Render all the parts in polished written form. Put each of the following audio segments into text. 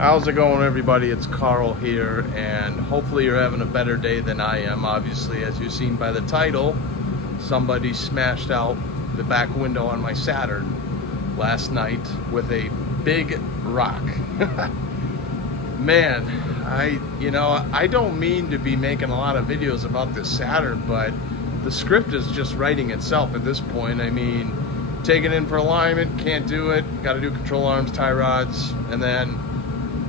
How's it going, everybody? It's Carl here, and hopefully you're having a better day than I am. Obviously, as you've seen by the title, somebody smashed out the back window on my Saturn last night with a big rock. Man, I don't mean to be making a lot of videos about this Saturn, but the script is just writing itself at this point. I mean, take it in for alignment, can't do it, got to do control arms, tie rods, and then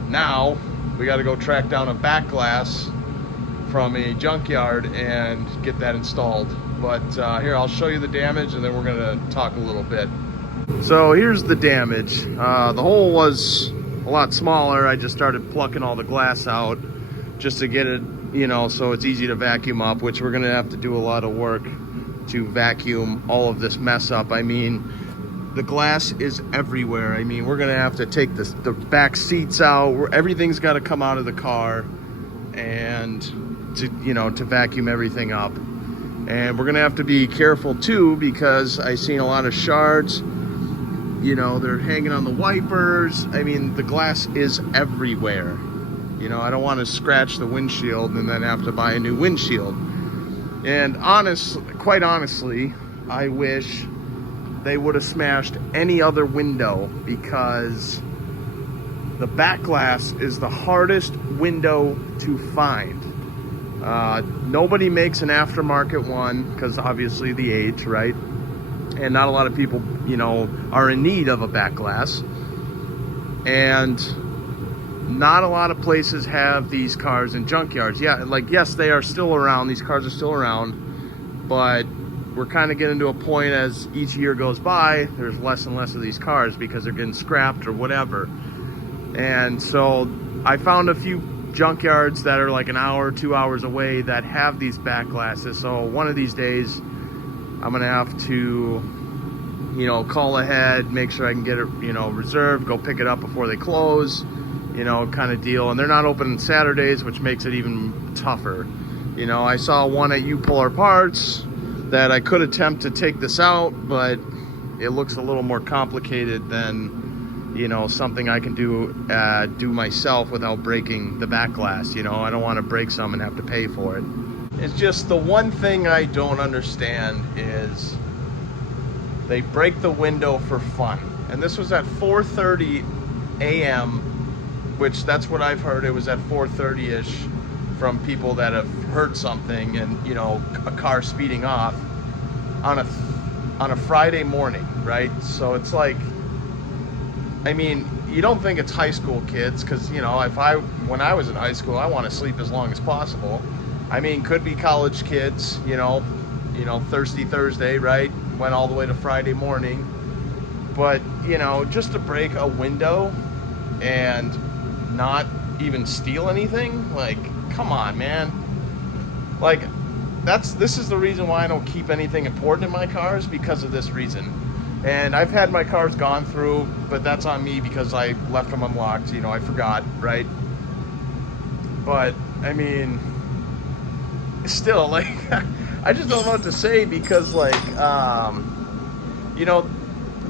now we got to go track down a back glass from a junkyard and get that installed. But here, I'll show you the damage and then we're gonna talk a little bit. So here's the damage. The hole was a lot smaller. I just started plucking all the glass out just to get it, so it's easy to vacuum up, which we're gonna have to do a lot of work to vacuum all of this mess up. I mean, the glass is everywhere. I mean, we're gonna have to take the back seats out. Everything's got to come out of the car, and to vacuum everything up. And we're gonna have to be careful too, because I've seen a lot of shards. They're hanging on the wipers. I mean, the glass is everywhere. I don't want to scratch the windshield and then have to buy a new windshield. And quite honestly, I wish they would have smashed any other window, because the back glass is the hardest window to find. Nobody makes an aftermarket one because obviously the age, right? And not a lot of people, are in need of a back glass. And not a lot of places have these cars in junkyards. Yeah, yes, they are still around. These cars are still around, but we're kind of getting to a point as each year goes by, there's less and less of these cars because they're getting scrapped or whatever. And so I found a few junkyards that are like an hour, 2 hours away that have these back glasses. So one of these days I'm gonna have to, call ahead, make sure I can get it, reserved, go pick it up before they close, kind of deal. And they're not open on Saturdays, which makes it even tougher. I saw one at U-Polar Parts that I could attempt to take this out, but it looks a little more complicated than, something I can do myself without breaking the back glass. I don't want to break some and have to pay for it. It's just the one thing I don't understand is they break the window for fun. And this was at 4:30 a.m., which that's what I've heard. It was at 4:30-ish from people that have heard something, and a car speeding off on a Friday morning, right? So it's like, I mean, you don't think it's high school kids, because when I was in high school, I want to sleep as long as possible. I mean, could be college kids, thirsty Thursday, right? Went all the way to Friday morning. But just to break a window and not even steal anything, like, come on, man. Like, this is the reason why I don't keep anything important in my cars, because of this reason. And I've had my cars gone through, but that's on me because I left them unlocked, I forgot, right? But I mean, still, like, I just don't know what to say, because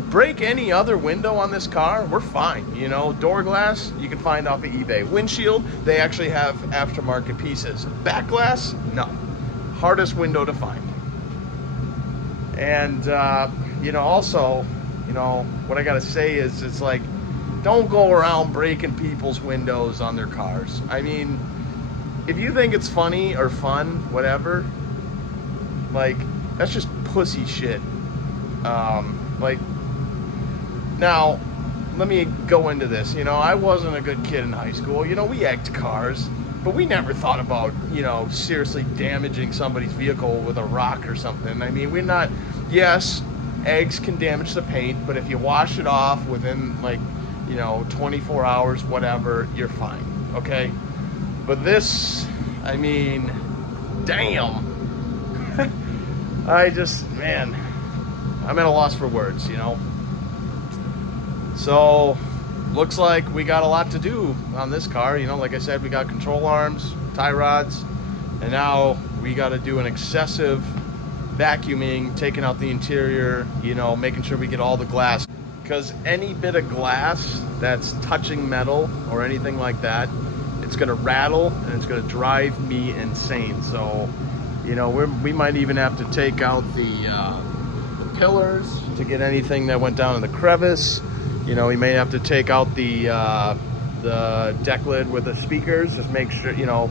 break any other window on this car, we're fine. Door glass, you can find off of eBay. Windshield, they actually have aftermarket pieces. Back glass, no. Hardest window to find. And, also, what I gotta say is, it's like, don't go around breaking people's windows on their cars. I mean, if you think it's funny or fun, whatever, like, that's just pussy shit. Now, let me go into this. I wasn't a good kid in high school. We egged cars, but we never thought about, seriously damaging somebody's vehicle with a rock or something. I mean, we're not, yes, eggs can damage the paint, but if you wash it off within, 24 hours, whatever, you're fine, okay? But this, I mean, damn. Man, I'm at a loss for words, So, looks like we got a lot to do on this car. Like I said, we got control arms, tie rods, and now we got to do an excessive vacuuming, taking out the interior, making sure we get all the glass. because any bit of glass that's touching metal or anything like that, it's gonna rattle and it's gonna drive me insane. So, you know, we might even have to take out the pillars to get anything that went down in the crevice. You know, we may have to take out the deck lid with the speakers. Just make sure, you know,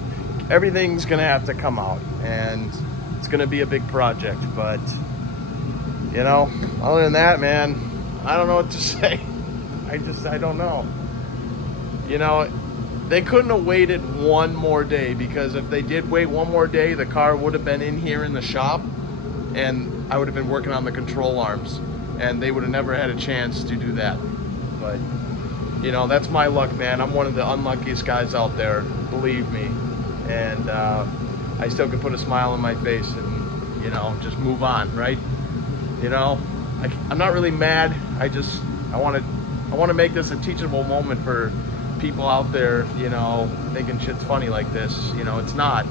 everything's gonna have to come out, and it's gonna be a big project. But, you know, other than that, man, I don't know what to say. I don't know. You know, they couldn't have waited one more day, because if they did wait one more day, the car would have been in here in the shop and I would have been working on the control arms, and they would have never had a chance to do that. But, you know, that's my luck, man. I'm one of the unluckiest guys out there, believe me. And I still can put a smile on my face and, you know, just move on, right? You know, I'm not really mad. I want to make this a teachable moment for people out there, you know, thinking shit's funny like this. You know, it's not.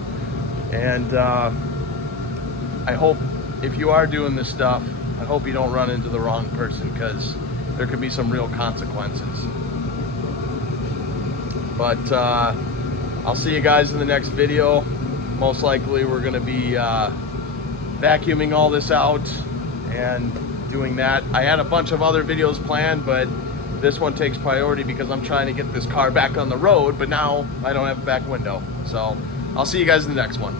And I hope if you are doing this stuff, I hope you don't run into the wrong person, because there could be some real consequences. But I'll see you guys in the next video. Most likely we're going to be vacuuming all this out and doing that. I had a bunch of other videos planned, but this one takes priority because I'm trying to get this car back on the road, but now I don't have a back window. So I'll see you guys in the next one.